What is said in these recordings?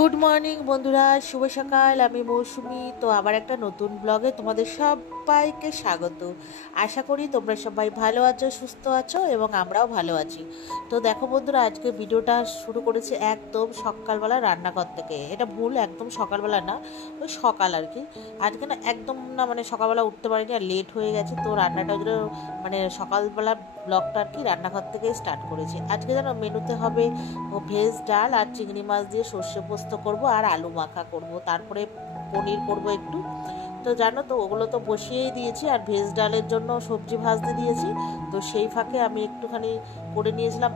Good morning বন্ধুরা, শুভ সকাল। আমি মৌসুমি। তো আবার একটা নতুন ব্লগে তোমাদের সবাইকে স্বাগত। আশা করি তোমরা সবাই ভালো আছো, সুস্থ আছো এবং আমরাও ভালো আছি। তো দেখো বন্ধুরা, আজকে ভিডিওটা শুরু করেছি একদম সকালবেলা রান্নাঘর থেকে। এটা ভুল, একদম সকালবেলা না, ওই সকাল আর কি। আজকে না একদম না, মানে সকালবেলা উঠতে পারিনি আর লেট হয়ে গেছে। তো রান্নাটা মানে সকালবেলা ব্লগটা আর কি রান্নাঘর থেকেই স্টার্ট করেছি। আজকে যেন মেনুতে হবে ভেজ ডাল আর চিংড়ি মাছ দিয়ে সর্ষে পোস্ত করব আর আলু মাখা করব, তারপরে পনির করব একটু। তো জানো তো, ওগুলো তো বসিয়েই দিয়েছি। আর ভেজ ডালের জন্য সবজি ভাজতে দিয়েছি। তো সেই ফাঁকে আমি একটুখানি করে নিয়েছিলাম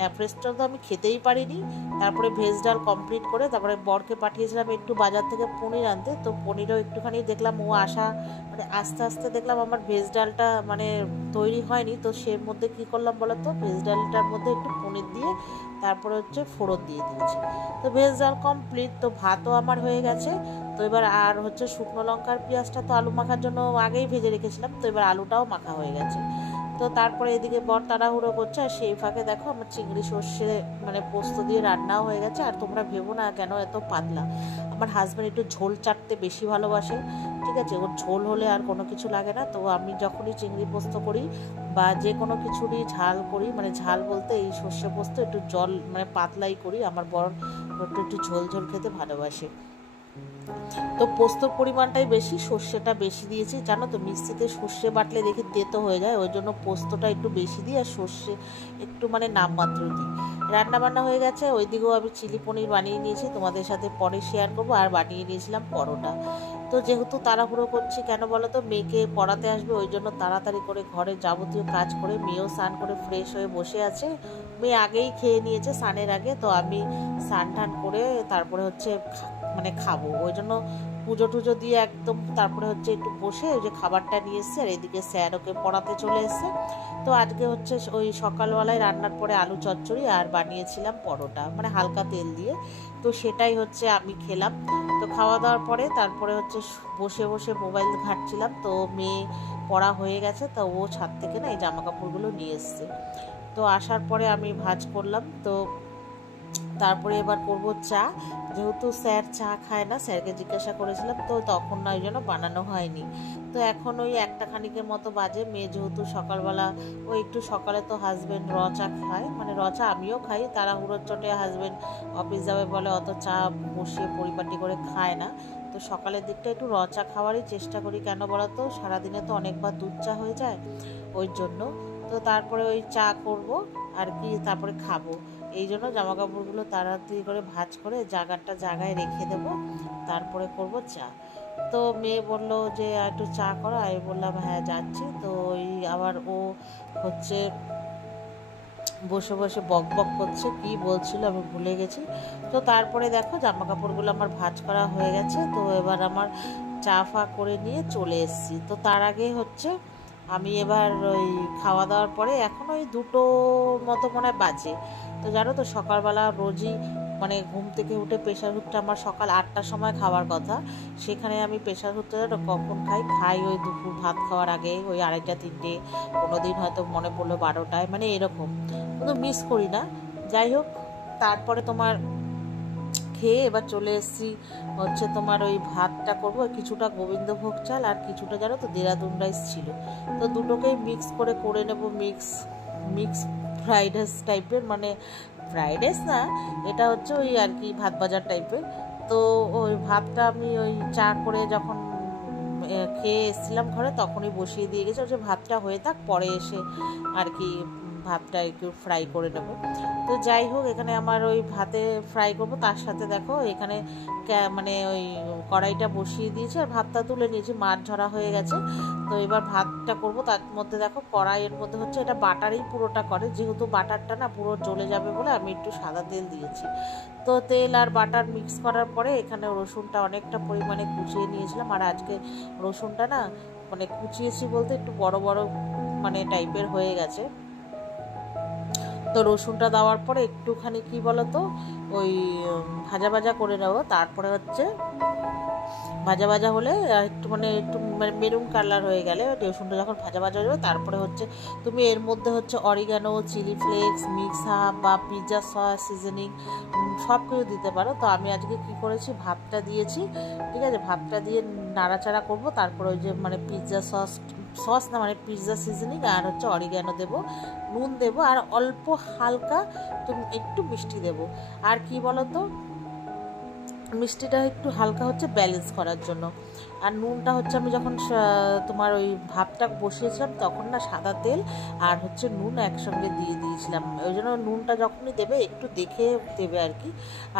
অ্যাফ্রেশটা তো আমি খেতেই পারিনি। তারপরে ভেজ ডাল কমপ্লিট করে তারপরে বরকে পাঠিয়েছিলাম একটু বাজার থেকে পনির আনতে। তো পনিরও একটুখানি দেখলাম ও আসা, মানে আস্তে আস্তে দেখলাম আমার ভেজ ডালটা মানে তৈরি হয়নি। তো সের মধ্যে কী করলাম বলো তো, ভেজ ডালটার মধ্যে একটু পনির দিয়ে তারপরে ফোড়ন দিয়ে দিয়েছি। তো ভেজ ডাল কমপ্লিট। তো ভাতও আমার হয়ে গেছে। তো এবার আর শুকনো লঙ্কার পেঁয়াজটা তো আলু মাখার জন্য আগেই ভেজে রেখেছিলাম। তো এবার আলুটাও মাখা হয়ে গেছে। তো তারপরে এদিকে বর তাড়াহুড়ো করছে, আর সেই ফাঁকে দেখো আমার চিংড়ি সর্ষে মানে পোস্ত দিয়ে রান্নাও হয়ে গেছে। আর তোমরা ভেবো না কেন এত পাতলা, আমার হাজব্যান্ড একটু ঝোল চাটতে বেশি ভালোবাসে। ঠিক আছে, ওর ঝোল হলে আর কোনো কিছু লাগে না। তো আমি যখনই চিংড়ি পোস্ত করি বা যে কোনো কিছুরই ঝাল করি, মানে ঝাল বলতে এই সর্ষে পোস্ত একটু জল মানে পাতলাই করি। আমার বর একটু ঝোল ঝোল খেতে ভালোবাসে। তো পোস্তর পরিমাণটাই বেশি, সর্ষেটা বেশি দিয়েছি। জানো তো, মিক্সিতে সর্ষে বাটলে দেখি তেতো হয়ে যায়, ওই জন্য পোস্তটা একটু বেশি দিই আর সর্ষে একটু মানে নামমাত্র দিই। রান্না বান্না হয়ে গেছে। ওইদিকেও আমি চিলি পনির বানিয়ে নিয়েছি, তোমাদের সাথে পরে শেয়ার করবো। আর বানিয়ে নিয়েছিলাম পরোটা। তো যেহেতু তাড়াহুড়ো করছি, কেন বলো তো, মেয়েকে পড়াতে আসবে, ওই জন্য তাড়াতাড়ি করে ঘরের যাবতীয় কাজ করে, মেয়েও স্নান করে ফ্রেশ হয়ে বসে আছে। মেয়ে আগেই খেয়ে নিয়েছে স্নানের আগে। তো আমি স্নান টান করে তারপরে মানে খাবো, ওই জন্য পুজো টুজো দিয়ে একদম তারপরে একটু বসে ওই যে খাবারটা নিয়ে এসছে। আর এদিকে স্যার ওকে পড়াতে চলে এসছে। তো আজকে ওই সকালবেলায় রান্নার পরে আলু চচ্চড়ি আর বানিয়েছিলাম পরোটা, মানে হালকা তেল দিয়ে। তো সেটাই আমি খেলাম। তো খাওয়া দাওয়ার পরে তারপরে বসে বসে মোবাইল ঘাঁটছিলাম। তো মেয়ে পড়া হয়ে গেছে, তো ও ছাদ থেকে না এই জামা কাপড়গুলো নিয়ে এসছে। তো আসার পরে আমি ভাঁজ করলাম। তো তারপরে এবার করবো চা। যেহেতু স্যার চা খায় না, স্যারকে জিজ্ঞাসা করেছিলাম, তো তখন না ওই জন্য বানানো হয়নি। তো এখন ওই একটা খানিকের মতো বাজে। মেয়ে যেহেতু সকালবেলা ওই একটু সকালে তো হাজব্যান্ড র চা খায়, মানে র চা আমিও খাই, তাড়াহুড়োর চটে হাজব্যান্ড অফিস যাবে বলে অত চা বসিয়ে পরিপাটি করে খায় না। তো সকালের দিকটা একটু র চা খাওয়ারই চেষ্টা করি। কেন বলো তো, সারাদিনে তো অনেকবার দুধ চা হয়ে যায়, ওই জন্য। তো তারপরে ওই চা করব আর কি, তারপরে খাবো। এই জন্য জামা কাপড়গুলো তাড়াতাড়ি করে ভাঁজ করে জায়গায় রেখে দেবো, তারপরে করব চা। তো মেয়ে বললো যে একটু চা করো, আমি বললাম হ্যাঁ যাচ্ছি। তো ওই আবার ও বসে বসে বক বক করছে, কি বলছিল আমি ভুলে গেছি। তো তারপরে দেখো জামা কাপড়গুলো আমার ভাঁজ করা হয়ে গেছে। তো এবার আমার চা ফা করে নিয়ে চলে এসেছি। তো তার আগে আমি এবার ওই খাওয়া দাওয়ার পরে এখন ওই 2টোর মতো মনে হয় বাজে। তো জানো তো, সকালবেলা রোজই মানে ঘুম থেকে উঠে প্রেশার হুডটা আমার সকাল 8টার সময় খাওয়ার কথা। সেখানে আমি প্রেশার হুডটা কখন খাই ওই দুপুর ভাত খাওয়ার আগে, ওই 2:30 3টে, কোনো দিন হয়তো মনে পড়লো 12টায়, মানে এরকম। কিন্তু মিস করি না। যাই হোক, তারপরে খেয়ে এবার চলে এসেছি তোমার ওই ভাতটা করবো। কিছুটা গোবিন্দভোগ চাল আর কিছুটা জানো তো দেরাদুন রাইস ছিল। তো দুটোকেই মিক্স করে নেব, মিক্স ফ্রাইড রাইস টাইপের, মানে ফ্রাইড রাইস না, এটা ওই আর কি ভাত ভাজার টাইপের। তো ওই ভাতটা আমি ওই চা করে যখন খেয়ে এসেছিলাম ঘরে, তখনই বসিয়ে দিয়ে গেছে। ভাতটা হয়ে থাক, পরে এসে আর কি ভাতটা একটু ফ্রাই করে নেব। তো যাই হোক, এখানে আমার ওই ভাতে ফ্রাই করব, তার সাথে দেখো এখানে মানে ওই কড়াইটা বসিয়ে দিয়েছি আর ভাতটা তুলে নিয়েছি, মাছ ধরা হয়ে গেছে। তো এবার ভাতটা করব, তার মধ্যে দেখো কড়াইয়ের মধ্যে এটা বাটারই পুরোটা করে, যেহেতু বাটারটা না পুরো জ্বলে যাবে বলে আমি একটু সাদা তেল দিয়েছি। তো তেল আর বাটার মিক্স করার পরে এখানে রসুনটা অনেকটা পরিমাণে কুচিয়ে নিয়েছিলাম। আর আজকে রসুনটা না মানে কুচিয়েছি বলতে একটু বড় বড় মানে টাইপের হয়ে গেছে। তো রসুনটা দেওয়ার পরে একটুখানি কি বলতো ওই ভাজা ভাজা করে নেবো। তারপরে ভাজা ভাজা হলে একটু মানে মেরুন কালার হয়ে গেলে রসুনটা যখন ভাজা ভাজা হয়ে যাবে, তারপরে হচ্ছে তুমি এর মধ্যে হচ্ছে oregano, chili flakes, mix herb বা পিৎজা সস, সিজনিং সব কিছু দিতে পারো। তো আমি আজকে কি করেছি, ভাতটা দিয়েছি, ঠিক আছে, ভাতটা দিয়ে নাড়াচাড়া করবো, তারপরে ওই যে মানে পিৎজা সস না মানে পিৎজা সিজনিং আর হচ্ছে অরিগানো দেবো, নুন দেবো, আর অল্প হালকা তুমি একটু মিষ্টি দেবো। আর কি বলো তো, মিষ্টিটা একটু হালকা হচ্ছে ব্যালেন্স করার জন্য। আর নুনটা হচ্ছে আমি যখন তোমার ওই ভাতটা বসিয়েছিলাম তখন না সাদা তেল আর হচ্ছে নুন একসঙ্গে দিয়ে দিয়েছিলাম, ওই জন্য নুনটা যখনই দেবে একটু দেখে দেবে আর কি।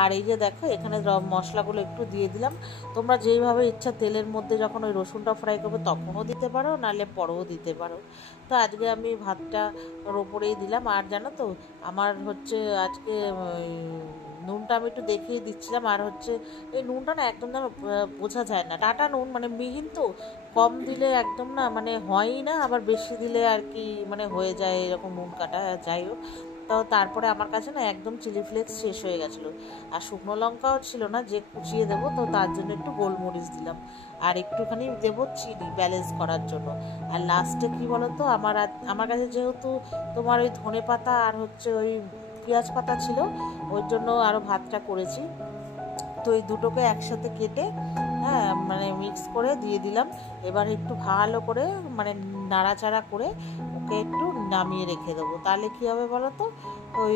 আর এই যে দেখো এখানে মশলাগুলো একটু দিয়ে দিলাম, তোমরা যেইভাবে ইচ্ছা তেলের মধ্যে যখন ওই রসুনটা ফ্রাই করবে তখনও দিতে পারো, নাহলে পরেও দিতে পারো। তো আজকে আমি ভাতটা ওর ওপরেই দিলাম। আর জানো তো আমার হচ্ছে আজকে নুনটা আমি একটু দেখিয়ে দিচ্ছিলাম, আর হচ্ছে এই নুনটা না একদম যেন বোঝা যায় না, টাটা নুন মানে মিহিন তো, কম দিলে একদম না মানে হয়ই না, আবার বেশি দিলে আর কি মানে হয়ে যায় এরকম নুন কাটা, যাই হোক। তো তারপরে আমার কাছে না একদম চিলি ফ্লেক্স শেষ হয়ে গেছিলো, আর শুকনো লঙ্কাও ছিল না যে কুচিয়ে দেবো, তো তার জন্য একটু গোলমরিচ দিলাম, আর একটুখানি দেবো চিনি ব্যালেন্স করার জন্য। আর লাস্টে কী বলো তো, আমার কাছে যেহেতু তোমার ওই ধনে পাতা আর হচ্ছে ওই পেঁয়াজ পাতা ছিল, ওই জন্য আরও ভাতটা করেছি। তো এই দুটোকে একসাথে কেটে হ্যাঁ মানে মিক্স করে দিয়ে দিলাম। এবার একটু ভালো করে মানে নাড়াচাড়া করে ওকে একটু নামিয়ে রেখে দেবো, তাহলে কী হবে বলো তো, ওই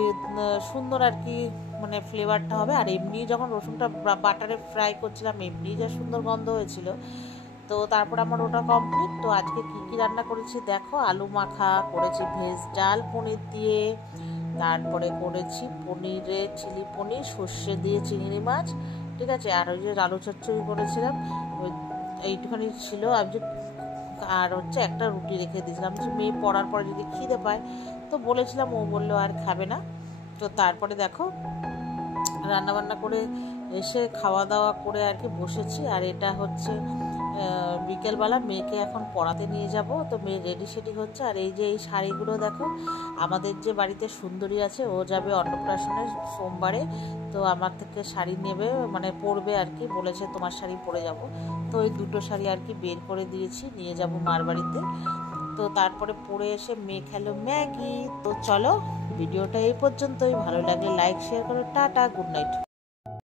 সুন্দর আর কি মানে ফ্লেভারটা হবে। আর এমনি যখন রসুনটা বাটারে ফ্রাই করছিলাম এমনি যা সুন্দর গন্ধ হয়েছিল। তো তারপর আমার ওটা কমপ্লিট। তো আজকে কী কী রান্না করেছি দেখো, আলু মাখা করেছি, ভেজ ডাল পনির দিয়ে, তারপরে করেছি পনিরের চিলি পনির, সর্ষে দিয়ে চিংড়ি মাছ, ঠিক আছে, আর ওই যে আলু চচ্চড়ি করেছিলাম, ওই এইটুখানি ছিল। আমি যে আর হচ্ছে একটা রুটি রেখে দিয়েছিলাম যে মেয়ে পড়ার পরে যদি খিদে পায়, তো বলেছিলাম, ও বললো আর খাবে না। তো তারপরে দেখো রান্নাবান্না করে এসে খাওয়া দাওয়া করে আর কি বসেছি। আর এটা হচ্ছে বিকেলবেলা মেয়েকে এখন পড়াতে নিয়ে যাব, তো মেয়ে রেডি সেডি হচ্ছে। আর এই যে এই শাড়িগুলো দেখো, আমাদের যে বাড়িতে সুন্দরী আছে ও যাবে অন্নপ্রাশনে সোমবারে, তো আমার থেকে শাড়ি নেবে মানে পরবে আর কি, বলেছে তোমার শাড়ি পরে যাব। তো ওই দুটো শাড়ি আর কি বের করে দিয়েছি, নিয়ে যাব মার বাড়িতে। তো তারপরে পরে এসে মেয়ে খেলো ম্যাগি। তো চলো ভিডিওটা এই পর্যন্তই, ভালো লাগলে লাইক শেয়ার করো, টাটা, গুড নাইট।